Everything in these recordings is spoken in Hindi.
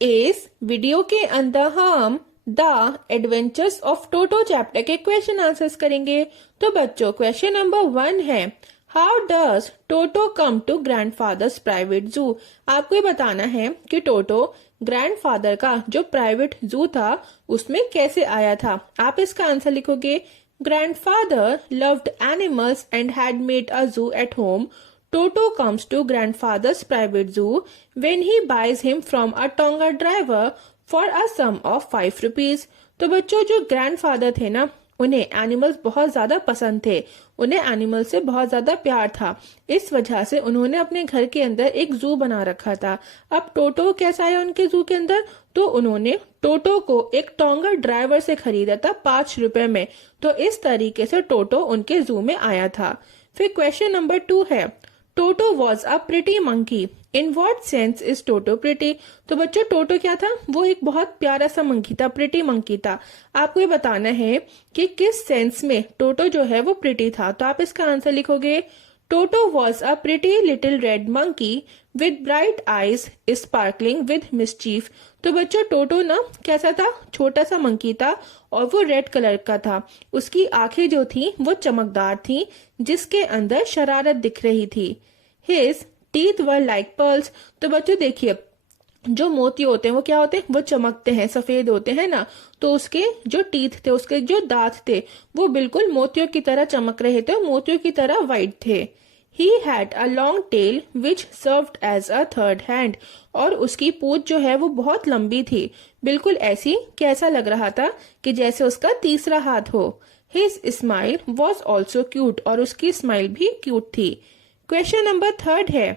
इस वीडियो के अंदर हम the adventures of Toto chapter के क्वेश्चन आंसर्स करेंगे। तो बच्चों क्वेश्चन नंबर 1 है, how does Toto come to grandfather's private zoo. आपको ये बताना है कि टोटो ग्रैंडफादर का जो प्राइवेट जू था उसमें कैसे आया था। आप इसका आंसर लिखोगे, grandfather loved animals and had made a zoo at home. Toto comes to grandfather's private zoo when he buys him from a Tonga driver for a sum of 5 rupees। तो बच्चों जो ग्रैंडफादर थे ना, उन्हें एनिमल्स बहुत ज्यादा पसंद थे, उन्हें एनिमल से बहुत ज्यादा प्यार था। इस वजह से उन्होंने अपने घर के अंदर एक जू बना रखा था। अब टोटो कैसा आया उनके जू के अंदर, तो उन्होंने टोटो को एक टोंगा ड्राइवर से खरीदा था 5 रुपए में। तो इस तरीके से टोटो उनके जू में आया था। फिर क्वेश्चन नंबर 2 है, Toto was a pretty monkey. In what sense is toto pretty. तो बच्चों टोटो क्या था, वो एक बहुत प्यारा सा मंकी था, प्रिटी मंकी था। आपको ये बताना है कि किस सेंस में टोटो जो है वो प्रिटी था। तो आप इसका आंसर लिखोगे, Toto was a pretty little red monkey with bright eyes sparkling with mischief. तो बच्चों टोटो ना कैसा था, छोटा सा मंकी था और वो रेड कलर का था। उसकी आंखें जो थी वो चमकदार थी, जिसके अंदर शरारत दिख रही थी। His teeth were like pearls। तो बच्चों देखिए, जो मोती होते हैं वो क्या होते हैं, वो चमकते हैं, सफेद होते हैं ना। तो उसके जो टीथ थे, उसके जो दांत थे, वो बिल्कुल मोतियों की तरह चमक रहे थे, मोतियों की तरह वाइट थे। He had a long tail which served as a third hand। और उसकी पूंछ जो है वो बहुत लंबी थी, बिल्कुल ऐसी कैसा लग रहा था कि जैसे उसका तीसरा हाथ हो। His smile was also cute। और उसकी स्माइल भी क्यूट थी। क्वेश्चन नंबर 3 है,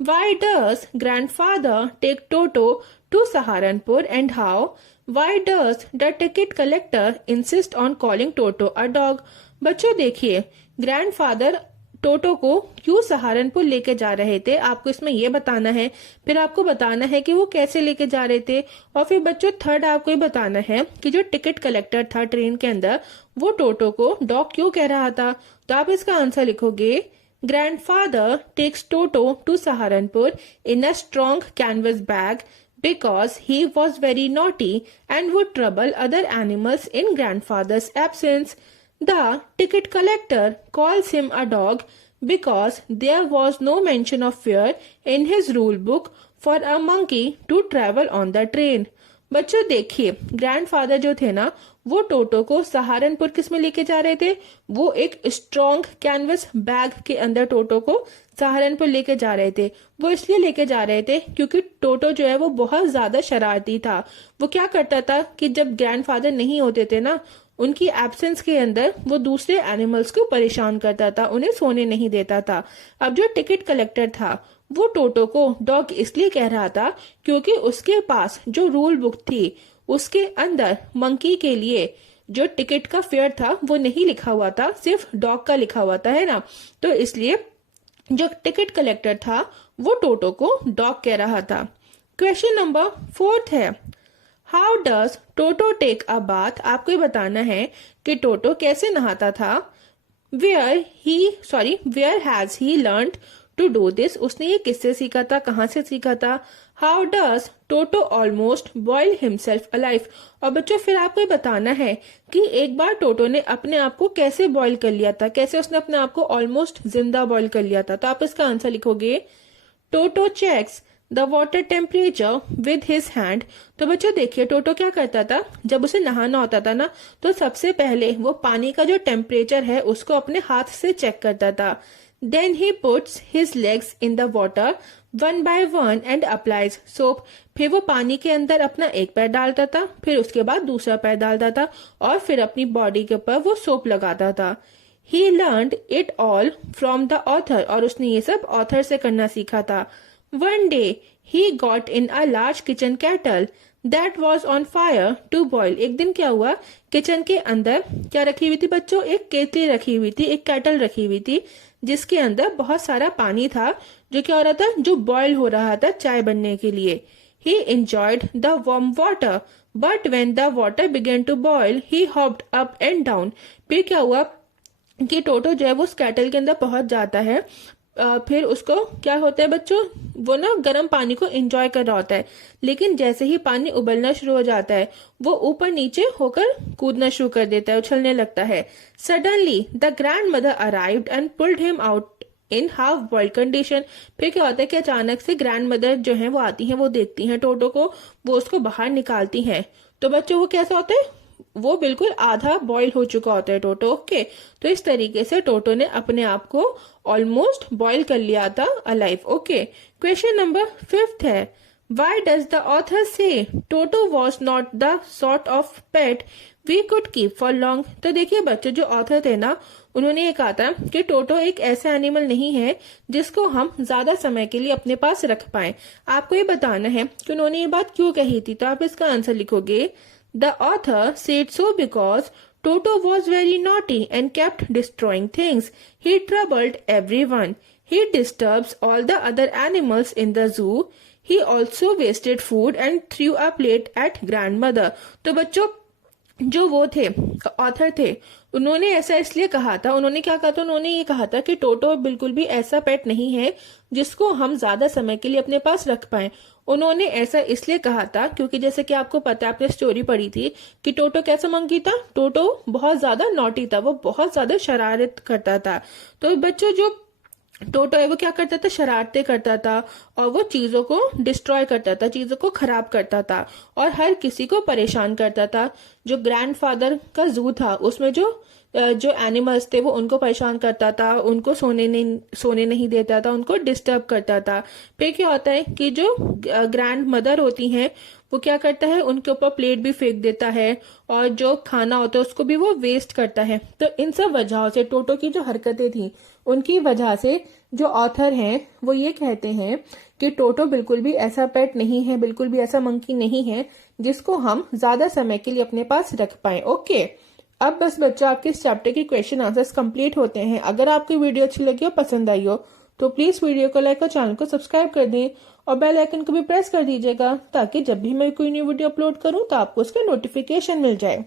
why does grandfather take Toto to Saharanpur and how. Why does the ticket collector insist on calling Toto a dog. बच्चों देखिए, ग्रैंडफादर टोटो को क्यों सहारनपुर लेके जा रहे थे, आपको इसमें ये बताना है। फिर आपको बताना है कि वो कैसे लेके जा रहे थे। और फिर बच्चों 3 आपको ये बताना है कि जो टिकट कलेक्टर था ट्रेन के अंदर, वो टोटो को डॉग क्यों कह रहा था। तो आप इसका आंसर लिखोगे, Grandfather takes Toto to Saharanpur in a strong canvas bag because he was very naughty and would trouble other animals in grandfather's absence. The ticket collector calls him a dog because there was no mention of fear in his rule book for a monkey to travel on the train। बच्चों देखिए, ग्रैंडफादर जो थे ना, वो टोटो को सहारनपुर किस में लेके जा रहे थे, वो एक स्ट्रॉन्ग कैनवस बैग के अंदर टोटो को सहारनपुर लेके जा रहे थे। वो इसलिए लेके जा रहे थे क्योंकि टोटो जो है वो बहुत ज्यादा शरारती था। वो क्या करता था कि जब ग्रैंडफादर नहीं होते थे ना, उनकी एब्सेंस के अंदर वो दूसरे एनिमल्स को परेशान करता था, उन्हें सोने नहीं देता था। अब जो टिकट कलेक्टर था वो टोटो को डॉग इसलिए कह रहा था क्योंकि उसके पास जो रूल बुक थी उसके अंदर मंकी के लिए जो टिकट का फेयर था वो नहीं लिखा हुआ था, सिर्फ डॉग का लिखा हुआ था, है ना। तो इसलिए जो टिकट कलेक्टर था वो टोटो को डॉग कह रहा था। क्वेश्चन नंबर 4 है, how does Toto take a bath. आपको ये बताना है कि टोटो कैसे नहाता था। Where has he learned to do this. उसने ये किससे सीखा था, कहाँ से सीखा था। How does Toto almost boil himself alive. और बच्चों फिर आपको ये बताना है कि एक बार टोटो ने अपने आप को कैसे बॉयल कर लिया था, कैसे उसने अपने आप को ऑलमोस्ट जिंदा बॉयल कर लिया था। तो आप इसका आंसर लिखोगे, Toto checks the water temperature with his hand. तो बच्चों देखिए, टोटो क्या करता था, जब उसे नहाना होता था ना, तो सबसे पहले वो पानी का जो टेम्परेचर है उसको अपने हाथ से चेक करता था। Then he puts his legs in the water one by one and applies soap। फिर वो पानी के अंदर अपना एक पैर डालता था, फिर उसके बाद दूसरा पैर डालता था और फिर अपनी बॉडी के ऊपर वो सोप लगाता था। He learned it all from the author। और उसने ये सब ऑथर से करना सीखा था। One day he got in a large kitchen kettle that was on fire to boil। एक दिन क्या हुआ, किचन के अंदर क्या रखी हुई थी बच्चों, एक केतली रखी हुई थी, एक केटल रखी हुई थी, जिसके अंदर बहुत सारा पानी था, जो क्या हो रहा था, जो बॉयल हो रहा था चाय बनने के लिए। He enjoyed the warm water, but when the water began to boil, he hopped up and down। फिर क्या हुआ कि टोटो जो है वो उस केटल के अंदर पहुंच जाता है फिर उसको क्या होता है बच्चों, वो ना गर्म पानी को एंजॉय कर रहा होता है, लेकिन जैसे ही पानी उबलना शुरू हो जाता है वो ऊपर नीचे होकर कूदना शुरू कर देता है, उछलने लगता है। Suddenly the grand mother arrived and pulled him out in half boiled condition. फिर क्या होता है कि अचानक से ग्रैंड मदर जो है वो आती हैं, वो देखती हैं टोटो को, वो उसको बाहर निकालती हैं। तो बच्चों वो कैसा होता है, वो बिल्कुल आधा बॉईल हो चुका होता है टोटो। ओके, तो इस तरीके से टोटो ने अपने आप को ऑलमोस्ट बॉईल कर लिया था अलाइव। ओके, क्वेश्चन नंबर 5 है, why does the author say Toto was not the sort of pet we could keep for long. तो देखिए बच्चों, जो ऑथर थे ना, उन्होंने ये कहा था कि टोटो एक ऐसा एनिमल नहीं है जिसको हम ज्यादा समय के लिए अपने पास रख पाए। आपको ये बताना है कि उन्होंने ये बात क्यों कही थी, तो आप इसका आंसर लिखोगे, The author said so because Toto was very naughty and kept destroying things. He troubled everyone. He disturbs all the other animals in the zoo. He also wasted food and threw a plate at grandmother. तो बच्चों, जो वो थे ऑथर थे, उन्होंने ऐसा इसलिए कहा था, उन्होंने क्या कहा था, उन्होंने ये कहा था कि टोटो बिल्कुल भी ऐसा पेट नहीं है जिसको हम ज्यादा समय के लिए अपने पास रख पाए। उन्होंने ऐसा इसलिए कहा था क्योंकि जैसे कि आपको पता है, आपने स्टोरी पढ़ी थी कि टोटो कैसा मंकी था, टोटो बहुत ज्यादा नॉटी था, वो बहुत ज्यादा शरारत करता था। तो बच्चों, जो टोटो है वो क्या करता था, शरारतें करता था और वो चीजों को डिस्ट्रॉय करता था, चीजों को खराब करता था और हर किसी को परेशान करता था। जो ग्रैंडफादर का जू था उसमें जो एनिमल्स थे वो उनको परेशान करता था, उनको सोने नहीं देता था, उनको डिस्टर्ब करता था। फिर क्या होता है कि जो ग्रैंड मदर होती हैं वो क्या करता है, उनके ऊपर प्लेट भी फेंक देता है और जो खाना होता है उसको भी वो वेस्ट करता है। तो इन सब वजहों से टोटो की जो हरकतें थी उनकी वजह से जो ऑथर हैं वो ये कहते हैं कि टोटो बिल्कुल भी ऐसा पेट नहीं है, बिल्कुल भी ऐसा मंकी नहीं है जिसको हम ज्यादा समय के लिए अपने पास रख पाए। ओके, अब बस बच्चों, आपके इस चैप्टर के क्वेश्चन आंसर्स कंप्लीट होते हैं। अगर आपकी वीडियो अच्छी लगी हो, पसंद आई हो, तो प्लीज वीडियो को लाइक और चैनल को सब्सक्राइब कर दें और बेल आइकन को भी प्रेस कर दीजिएगा ताकि जब भी मैं कोई न्यू वीडियो अपलोड करूं तो आपको उसका नोटिफिकेशन मिल जाए।